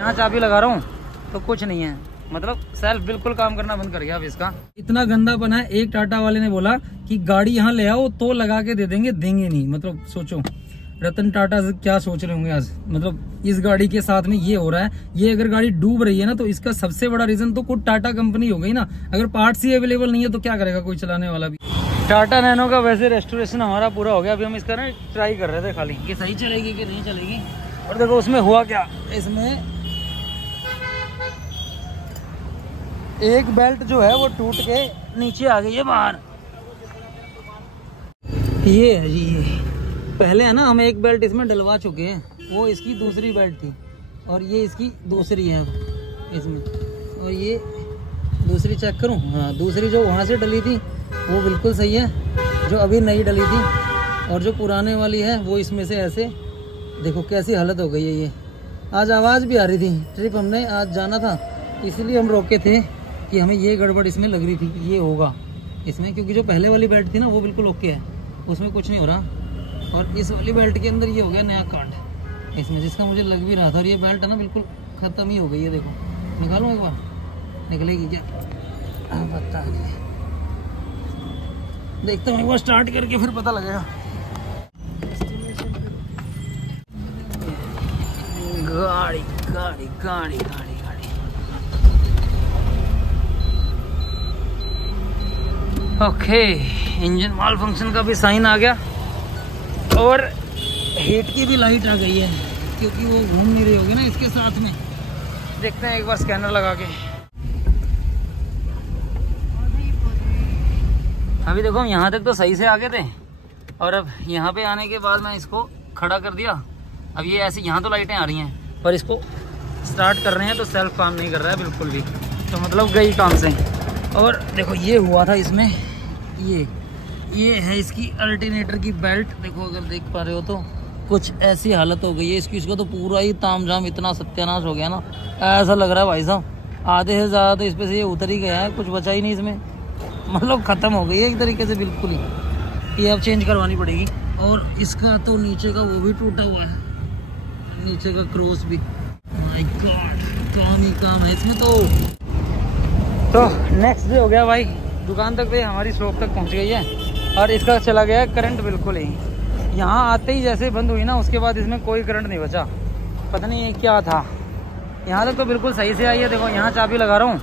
यहाँ चाबी लगा रहा हूँ तो कुछ नहीं है, मतलब सेल्फ बिल्कुल काम करना बंद कर गया अब इसका। इतना गंदा बना है। एक टाटा वाले ने बोला कि गाड़ी यहाँ ले आओ तो लगा के दे देंगे, देंगे नहीं। मतलब सोचो रतन टाटा क्या सोच रहे होंगे आज, मतलब इस गाड़ी के साथ में ये हो रहा है। ये अगर गाड़ी डूब रही है ना तो इसका सबसे बड़ा रीजन तो खुद टाटा कंपनी हो गई ना। अगर पार्ट्स ही अवेलेबल नहीं है तो क्या करेगा कोई चलाने वाला भी। टाटा नैनो का वैसे रेस्टोरेशन हमारा पूरा हो गया। अभी हम इसका ना ट्राई कर रहे थे खाली कि सही चलेगी कि नहीं चलेगी। और देखो उसमें हुआ क्या, इसमें एक बेल्ट जो है वो टूट के नीचे आ गई है बाहर। ये है जी, ये पहले है ना हम एक बेल्ट इसमें डलवा चुके हैं, वो इसकी दूसरी बेल्ट थी और ये इसकी दूसरी है इसमें। और ये दूसरी चेक करूं, हाँ दूसरी जो वहाँ से डली थी वो बिल्कुल सही है, जो अभी नई डली थी। और जो पुराने वाली है वो इसमें से ऐसे देखो कैसी हालत हो गई है। ये आज आवाज़ भी आ रही थी, ट्रिप हमने आज जाना था इसीलिए हम रोके थे कि हमें ये गड़बड़ इसमें लग रही थी, ये होगा इसमें। क्योंकि जो पहले वाली बेल्ट थी ना वो बिल्कुल ओके है, उसमें कुछ नहीं हो रहा। और इस वाली बेल्ट के अंदर ये हो गया नया कांड इसमें, जिसका मुझे लग भी रहा था। और ये बेल्ट है ना बिल्कुल ख़त्म ही हो गई है। देखो निकालूँ एक बार, निकलेगी क्या पता नहीं, देखता हूँ एक बार स्टार्ट करके फिर पता लगेगा। गाड़ी गाड़ी गाड़ी गाड़ी गाड़ी ओके, इंजन माल फंक्शन का भी साइन आ गया और हेड की भी लाइट आ गई है क्योंकि वो घूम नहीं रही होगी ना इसके साथ में। देखते हैं एक बार स्कैनर लगा के। अभी देखो हम यहाँ तक तो सही से आ गए थे और अब यहाँ पे आने के बाद मैं इसको खड़ा कर दिया। अब ये ऐसे यहाँ तो लाइटें आ रही हैं पर इसको स्टार्ट कर रहे हैं तो सेल्फ काम नहीं कर रहा है बिल्कुल भी, तो मतलब गई काम से। और देखो ये हुआ था इसमें, ये है इसकी अल्टरनेटर की बेल्ट। देखो अगर देख पा रहे हो तो कुछ ऐसी हालत हो गई है इसकी। इसका तो पूरा ही तामझाम इतना सत्यानाश हो गया ना, ऐसा लग रहा है भाई साहब आधे से ज़्यादा तो इस पे से ये उतर ही गया है, कुछ बचा ही नहीं इसमें। मतलब ख़त्म हो गई है एक तरीके से बिल्कुल ही। ये अब चेंज करवानी पड़ेगी। और इसका तो नीचे का वो भी टूटा हुआ है, नीचे का क्रॉस भी। माय गॉड, काम ही काम है इसमें। तो नेक्स्ट डे हो गया भाई, दुकान तक गई, हमारी शॉप तक पहुंच गई है और इसका चला गया करंट बिल्कुल ही। यहाँ आते ही जैसे बंद हुई ना उसके बाद इसमें कोई करंट नहीं बचा, पता नहीं ये क्या था। यहाँ तक तो बिल्कुल सही से आई है। देखो यहाँ चाबी लगा रहा हूँ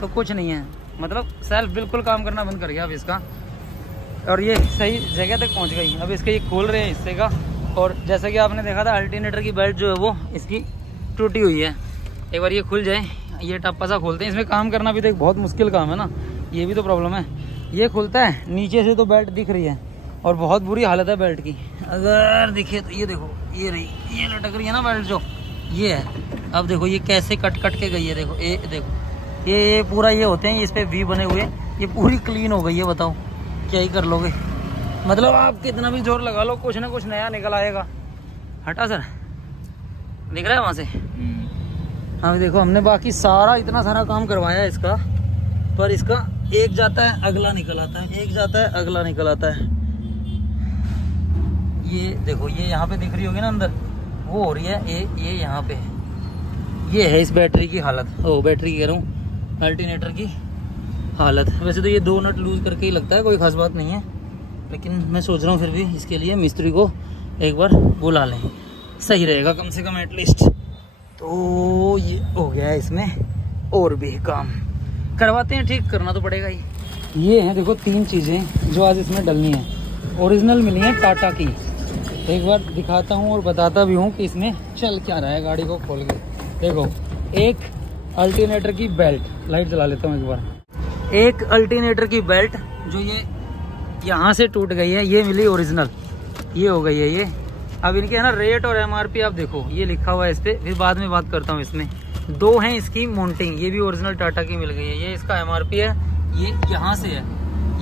तो कुछ नहीं है, मतलब सेल्फ बिल्कुल काम करना बंद कर गया अब इसका। और ये सही जगह तक पहुँच गई। अब इसके ये खोल रहे हैं हिस्से का। और जैसा कि आपने देखा था अल्टरनेटर की बेल्ट जो है वो इसकी टूटी हुई है। एक बार ये खुल जाए, ये टप्पा सा खोलते हैं। इसमें काम करना भी तो एक बहुत मुश्किल काम है ना, ये भी तो प्रॉब्लम है। ये खुलता है नीचे से तो बेल्ट दिख रही है और बहुत बुरी हालत है बेल्ट की। अगर दिखे तो ये देखो, ये रही, ये लटक रही है ना बेल्ट जो, ये है। अब देखो ये कैसे कट कट के गई है। देखो ये देखो, ये पूरा ये होते हैं इस पे वी बने हुए, ये पूरी क्लीन हो गई है। बताओ क्या ही कर लोगे, मतलब आप कितना भी जोर लगा लो कुछ ना कुछ नया निकल आएगा। हटा सर, दिख रहा है वहाँ से। हाँ देखो हमने बाकी सारा इतना सारा काम करवाया है इसका, पर इसका एक जाता है अगला निकल आता है, एक जाता है अगला निकल आता है। ये देखो ये यहाँ पे दिख रही होगी ना अंदर, वो हो रही है ये यहाँ पे। ये है इस बैटरी की हालत, ओ बैटरी कह रहा हूँ, अल्टरनेटर की हालत। वैसे तो ये 2 नट लूज करके ही लगता है, कोई खास बात नहीं है, लेकिन मैं सोच रहा हूँ फिर भी इसके लिए मिस्त्री को एक बार बुला लें, सही रहेगा कम से कम एटलीस्ट। तो ये हो गया है इसमें, और भी काम करवाते हैं, ठीक करना तो पड़ेगा ही। ये हैं देखो 3 चीज़ें जो आज इसमें डलनी है, ओरिजिनल मिली है टाटा की। एक बार दिखाता हूँ और बताता भी हूँ कि इसमें चल क्या रहा है गाड़ी को खोल के। देखो एक अल्टरनेटर की बेल्ट, लाइट जला लेता हूँ एक बार। एक अल्टरनेटर की बेल्ट जो ये यहाँ से टूट गई है, ये मिली ओरिजिनल, ये हो गई है ये। अब इनके है ना रेट और MRP आप देखो, ये लिखा हुआ है इस पे, फिर बाद में बात करता हूँ। इसमें 2 हैं इसकी माउंटिंग, ये भी ओरिजिनल टाटा की मिल गई है। ये इसका MRP है, ये यहाँ से है,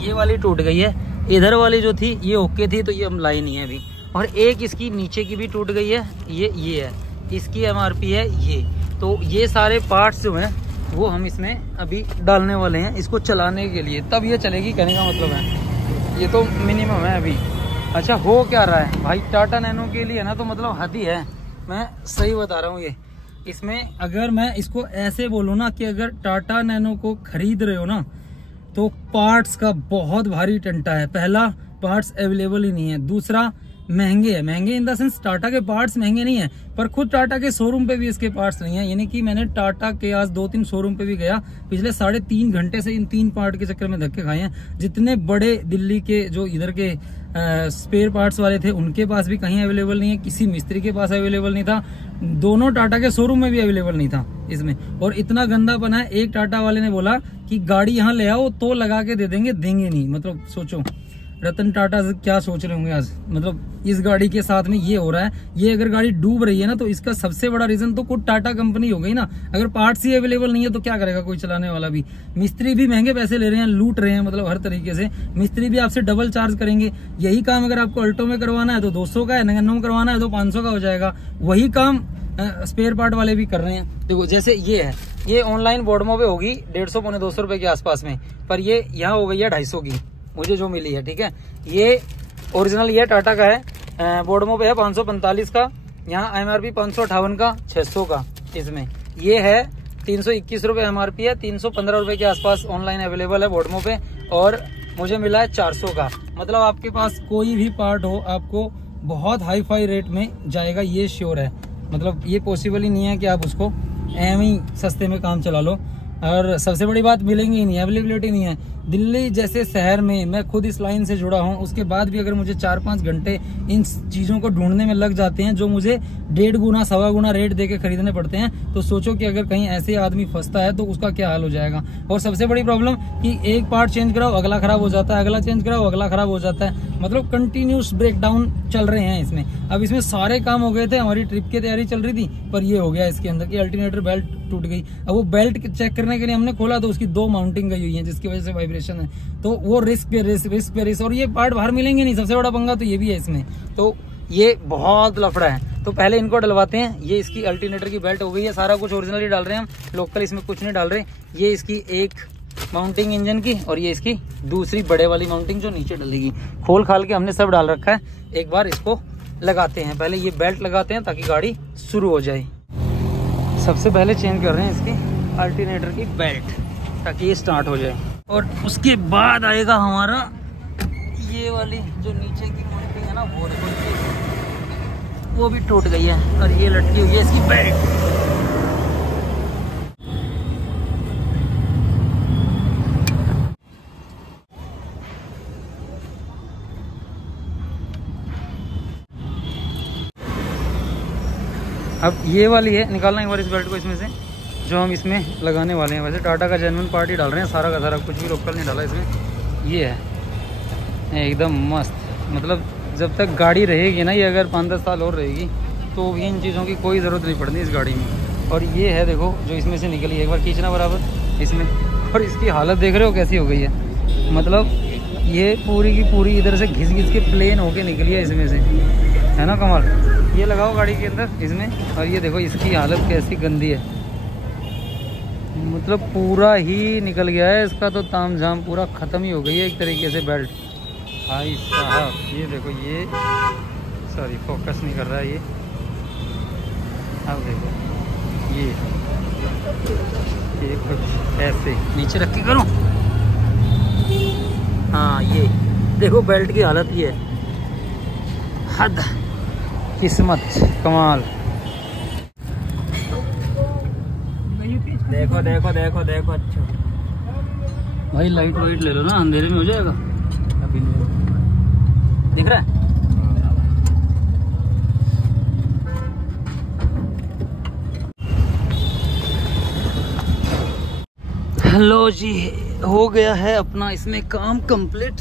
ये वाली टूट गई है। इधर वाली जो थी ये ओके थी तो ये हम लाई नहीं है अभी। और एक इसकी नीचे की भी टूट गई है, ये है, इसकी MRP है ये। तो ये सारे पार्ट्स जो हैं वो हम इसमें अभी डालने वाले हैं इसको चलाने के लिए, तब ये चलेगी, कहने का मतलब है। ये तो मिनिमम है अभी। अच्छा हो क्या रहा है भाई, टाटा नैनो के लिए ना तो मतलब हद ही है, मैं सही बता रहा हूँ। ये इसमें अगर मैं इसको ऐसे बोलूँ ना कि अगर टाटा नैनो को खरीद रहे हो ना तो पार्ट्स का बहुत भारी टंटा है। पहला, पार्ट्स अवेलेबल ही नहीं है। दूसरा, महंगे है। महंगे इन द सेंस टाटा के पार्ट्स महंगे नहीं है, पर खुद टाटा के शोरूम पे भी इसके पार्ट्स नहीं है। यानी कि मैंने टाटा के आज 2-3 शोरूम पे भी गया, पिछले 3.5 घंटे से इन 3 पार्ट के चक्कर में धक्के खाए हैं। जितने बड़े दिल्ली के जो इधर के स्पेयर पार्ट्स वाले थे उनके पास भी कहीं अवेलेबल नहीं है, किसी मिस्त्री के पास अवेलेबल नहीं था, दोनों टाटा के शोरूम में भी अवेलेबल नहीं था इसमें। और इतना गंदा बना है, एक टाटा वाले ने बोला कि गाड़ी यहाँ ले आओ तो लगा के दे देंगे नहीं। मतलब सोचो रतन टाटा क्या सोच रहे होंगे आज। मतलब इस गाड़ी के साथ में ये हो रहा है। ये अगर गाड़ी डूब रही है ना तो इसका सबसे बड़ा रीजन तो खुद टाटा कंपनी हो गई ना। अगर पार्ट्स ही अवेलेबल नहीं है तो क्या करेगा कोई चलाने वाला भी। मिस्त्री भी महंगे पैसे ले रहे हैं, लूट रहे हैं, मतलब हर तरीके से। मिस्त्री भी आपसे डबल चार्ज करेंगे। यही काम अगर आपको अल्टो में करवाना है तो 200 का है, नैनो में करवाना है तो 500 का हो जाएगा। वही काम स्पेयर पार्ट वाले भी कर रहे हैं। देखो जैसे ये है, ये ऑनलाइन बोर्डमो पे होगी 150-250 रुपए के आसपास में, पर ये यहाँ हो गई है 250 की, मुझे जो मिली है। ठीक है, ये ओरिजिनल ये टाटा का है, बोर्डमो पे है 545 का, यहाँ एमआरपी 558 का, 600 का। इसमें ये है 321 रुपए एमआरपी है, 315 रुपए के आसपास ऑनलाइन अवेलेबल है बोर्डमो पे, और मुझे मिला है 400 का। मतलब आपके पास कोई भी पार्ट हो आपको बहुत हाई फाई रेट में जाएगा, ये श्योर है। मतलब ये पॉसिबल ही नहीं है कि आप उसको एम ही सस्ते में काम चला लो। और सबसे बड़ी बात, मिलेंगी ही नहीं, अवेलेबिलिटी नहीं है। दिल्ली जैसे शहर में मैं खुद इस लाइन से जुड़ा हूँ, उसके बाद भी अगर मुझे 4-5 घंटे इन चीज़ों को ढूंढने में लग जाते हैं जो मुझे 1.5 गुना 1.25 गुना रेट देके खरीदने पड़ते हैं, तो सोचो कि अगर कहीं ऐसे आदमी फंसता है तो उसका क्या हाल हो जाएगा। और सबसे बड़ी प्रॉब्लम कि एक पार्ट चेंज कराओ अगला खराब हो जाता है, अगला चेंज कराओ अगला खराब हो जाता है। मतलब कंटिन्यूस ब्रेकडाउन चल रहे हैं इसमें। अब इसमें सारे काम हो गए थे, हमारी ट्रिप की तैयारी चल रही थी, पर ये हो गया इसके अंदर की अल्टरनेटर बेल्ट टूट गई। अब वो बेल्ट चेक करने के लिए हमने खोला तो उसकी 2 माउंटिंग गई हुई है, जिसकी वजह से वाइब्रेशन है। तो वो रिस्क पे रिस्क, और ये पार्ट बाहर मिलेंगे नहीं। सबसे बड़ा पंगा तो ये भी है इसमें, तो ये बहुत लफड़ा है। तो पहले इनको डलवाते हैं। ये इसकी अल्टरनेटर की बेल्ट हो गई है, सारा कुछ ओरिजिनल ही डाल रहे हैं हम, लोकल इसमें कुछ नहीं डाल रहे। ये इसकी एक माउंटिंग इंजन की, और ये इसकी दूसरी बड़े वाली माउंटिंग जो नीचे डलेगी। खोल खाल के हमने सब डाल रखा है। एक बार इसको लगाते हैं, पहले ये बेल्ट लगाते हैं ताकि गाड़ी शुरू हो जाए। सबसे पहले चेंज कर रहे हैं इसकी अल्टरनेटर की बेल्ट ताकि ये स्टार्ट हो जाए, और उसके बाद आएगा हमारा ये वाली जो नीचे की माउंटिंग है ना, वो देखो वो भी टूट गई है, और ये लटकी हुई है इसकी बेल्ट। अब ये वाली है, निकालना एक बार इस बेल्ट को इसमें से, जो हम इसमें लगाने वाले हैं। वैसे टाटा का जेन्युइन पार्ट ही डाल रहे हैं, सारा का सारा, कुछ भी लोकल नहीं डाला इसमें। ये है एकदम मस्त। मतलब जब तक गाड़ी रहेगी ना, ये अगर 5-10 साल और रहेगी तो भी इन चीज़ों की कोई ज़रूरत नहीं पड़ती इस गाड़ी में। और ये है देखो जो इसमें से निकली है, एक बार खींचना बराबर इसमें, और इसकी हालत देख रहे हो कैसी हो गई है। मतलब ये पूरी की पूरी इधर से घिस के प्लेन होके निकली है इसमें से, है ना कमाल। ये लगाओ गाड़ी के अंदर इसमें, और ये देखो इसकी हालत कैसी गंदी है। मतलब पूरा ही निकल गया है इसका तो तामझाम, पूरा ख़त्म ही हो गई है एक तरीके से बेल्ट। भाई साहब ये देखो, ये सॉरी फोकस नहीं कर रहा है ये। अब देखो ये कुछ ऐसे नीचे रख के करूँ। हाँ ये देखो बेल्ट की हालत ये है, हद किस्मत कमाल। देखो देखो देखो देखो, अच्छा भाई लाइट वाइट ले लो ना, अंधेरे में हो जाएगा। अभी दिख रहा है। हेलो जी, हो गया है अपना इसमें काम कंप्लीट।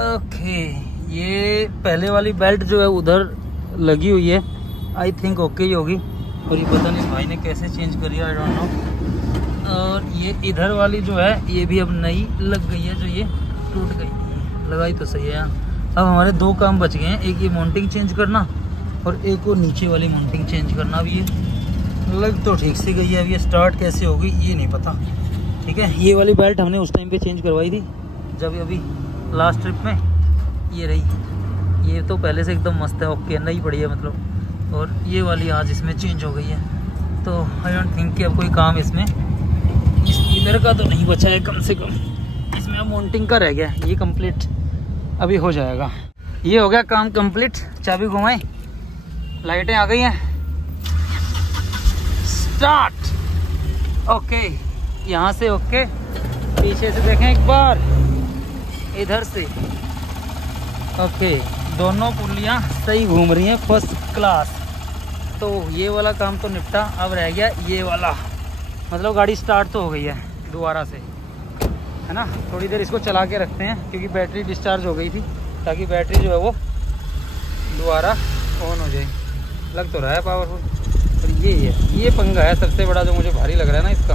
ओके, ये पहले वाली बेल्ट जो है उधर लगी हुई है, आई थिंक ओके ही होगी, और ये पता नहीं भाई ने कैसे चेंज करी है, आई डोंट नो। और ये इधर वाली जो है ये भी अब नई लग गई है, जो ये टूट गई थी। लगाई तो सही है यार। अब हमारे 2 काम बच गए हैं, एक ये माउंटिंग चेंज करना और एक वो नीचे वाली माउंटिंग चेंज करना। अब ये लग तो ठीक से गई है, अब ये स्टार्ट कैसे होगी ये नहीं पता। ठीक है, ये वाली बेल्ट हमने उस टाइम पे चेंज करवाई थी जब अभी लास्ट ट्रिप में, ये रही। ये तो पहले से एकदम मस्त है, ओके नई पड़ी है मतलब। और ये वाली आज इसमें चेंज हो गई है, तो आई डोंट थिंक कि अब कोई काम इसमें इधर का तो नहीं बचा है, कम से कम इसमें अब माउंटिंग का रह गया, ये कंप्लीट अभी हो जाएगा। ये हो गया काम कंप्लीट। चाबी घुमाएं, लाइटें आ गई हैं, स्टार्ट। ओके, यहाँ से ओके, पीछे से देखें एक बार, इधर से ओके, दोनों पुलियाँ सही घूम रही हैं, फर्स्ट क्लास। तो ये वाला काम तो निपटा, अब रह गया ये वाला, मतलब गाड़ी स्टार्ट तो हो गई है दोबारा से, है ना। थोड़ी देर इसको चला के रखते हैं क्योंकि बैटरी डिस्चार्ज हो गई थी, ताकि बैटरी जो है वो दोबारा ऑन हो जाए। लग तो रहा है पावरफुल, पर ये पंगा है सबसे बड़ा जो मुझे भारी लग रहा है ना इसका।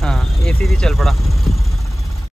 हाँ, एसी भी चल पड़ा।